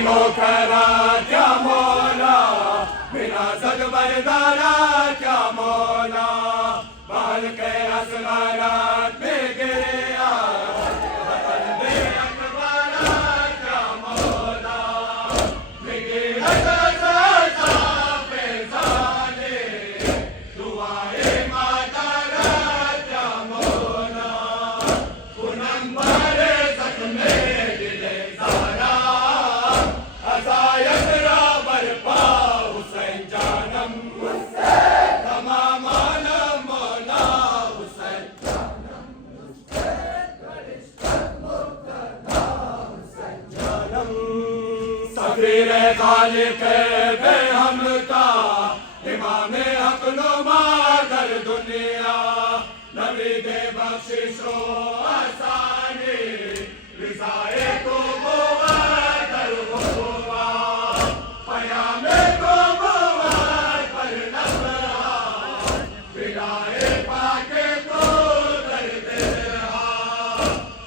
नौकरात या मौला, बिना सदबरदारात या मौला, बाल के असगारात में गिरिया वतन दे अकबारात या मौला, मिगी पे जाने दुआए मातारात या मौला, पूनम भरे जख्मे दिले सारा अजायत राबर पा हुसैन जानम तमाम आलम मौला हुसैन जानम सफीर खालिक बेहमदा इमाम हक नुमा दर दुनिया नबी दे बख्शिशो आसानी रिज़ाए को बुआ दर बुआ पयामे को बुआ पर नबरा बिलाए पाके को दर देहा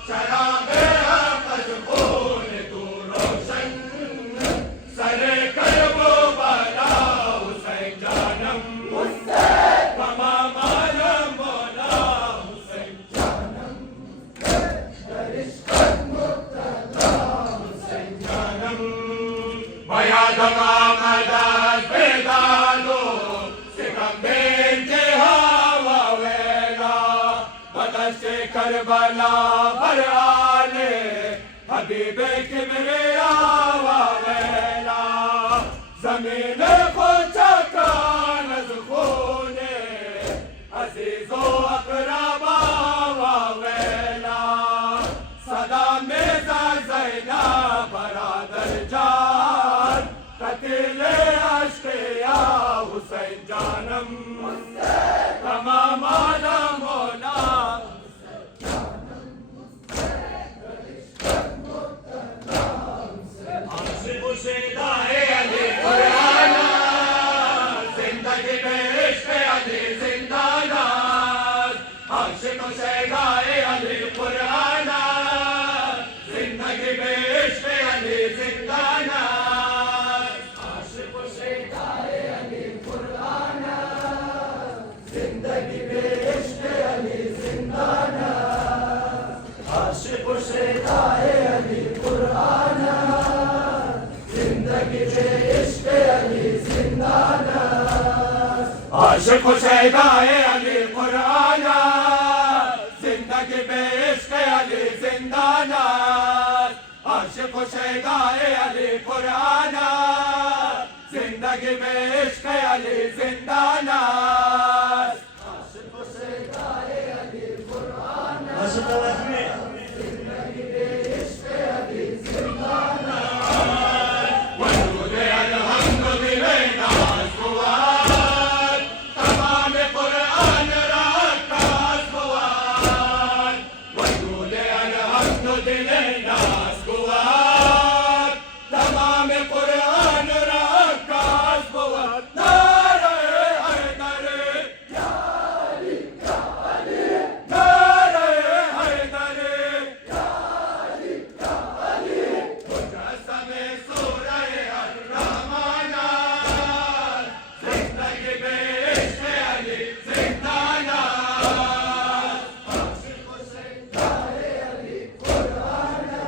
शराबे हक़ खून तू रोशन सरे करबो बला हुसैन जानम तमाम आलम मौला हुसैन जानम जानम बया दगा मदद बेदालो सिकम बेंचे हवा वेला बदश करबला पर आले हबीबे किबरिया वा वेला ज़मीन को चका नज़ खूने अज़ीज़ो अक़रबा वा वेला सदा मेज़ा ज़ैना बरादर जान कतिले अश्क़ या हुसैन जानम तमाम आलम मौला आशिक़ शेदाए अली कुराना ज़िंदगी में इश्क़ अली ज़िंदाना आशिक़ शेदाए अली कुराना ज़िंदगी में इश्क़ अली ज़िंदाना आशिक़ शेदाए अली कुराना ज़िंदगी में इश्क़ अली ज़िंदाना आशिक़ शेदाए अली कुराना ज़िंदगी में इश्क़ अली ज़िंदाना आशिक़ शेदाए अली कुराना ज़िंदगी में इश्क़ अली ज़िंदाना आशिक़ शेदाए अली कुराना ज़िंदगी में इश्क़ अली ज़िंदाना आशिक़ शेदाए अली कुराना ज़िंदगी में इश्क़ अली ज़िंदाना वजूदे अल्हम्दुलिल्लाह नाज़ तमाम कुरान राकाज़ बुआत वजूदे अल्हम्दुलिल्लाह नाज़ तमाम कुरान राकाज़ बुआत नारे हैदर या अली नारे हैदर या अली मुजस्समे सूरह अर्रहमान ज़िंदगी में इश्क़ अली ज़िंदाना आशिक़ शेदाए अली कुराना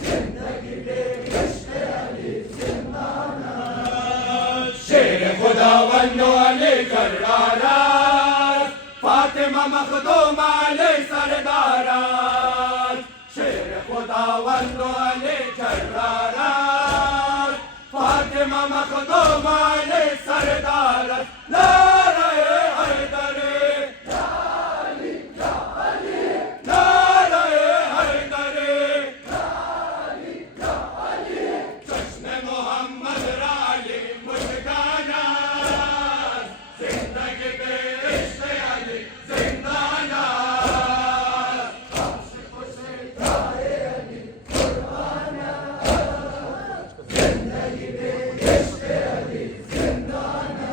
ज़िंदगी में इश्क़ अली ज़िंदाना शेर खुदावंद अली कर्रारात फातिमा मखदूम अली सरदारात शेर खुदावंद अली कर्रारात फातिमा मखदूम अली सरदारात नारे हैदर या अली नारे हैदर या अली जश्न मोहम्मद राली मुस्काना ज़िंदगी में इश्क़ अली ज़िंदाना आशिक़ शेदाए अली कुराना ज़िंदगी में इश्क़ अली ज़िंदाना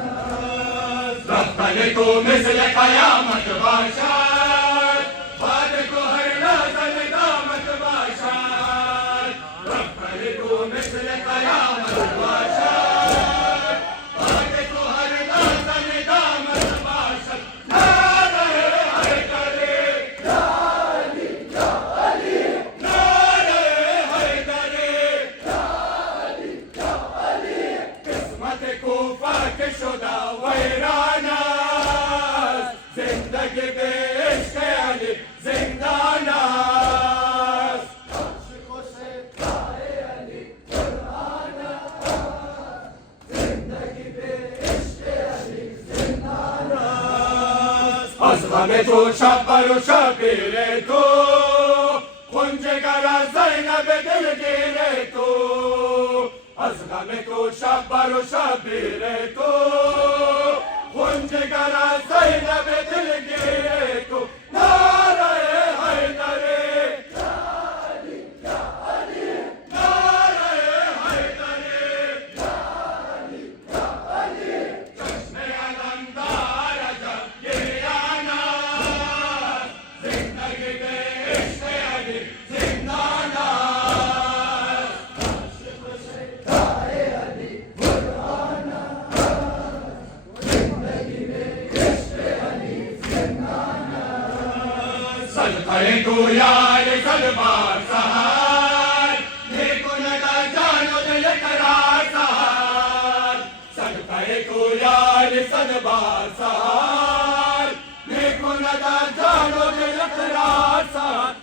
रब्बने को मिस्ल क़यामत बाशात बाद को हर लहज़त दामत बाशात रब्बने को غم تو شب بر و شبیر تو خونجگر از زینب دلگیر تو از غم تو شب بر و شبیر تو خونجگر از زینب دلگیر تو نعره حیدری सदक़े गोयार सदबार सहार देखुन दा जानो दिल करार सहार सदक़े गोयार सदबार सहार देखुन दा जानो दिल करार सहार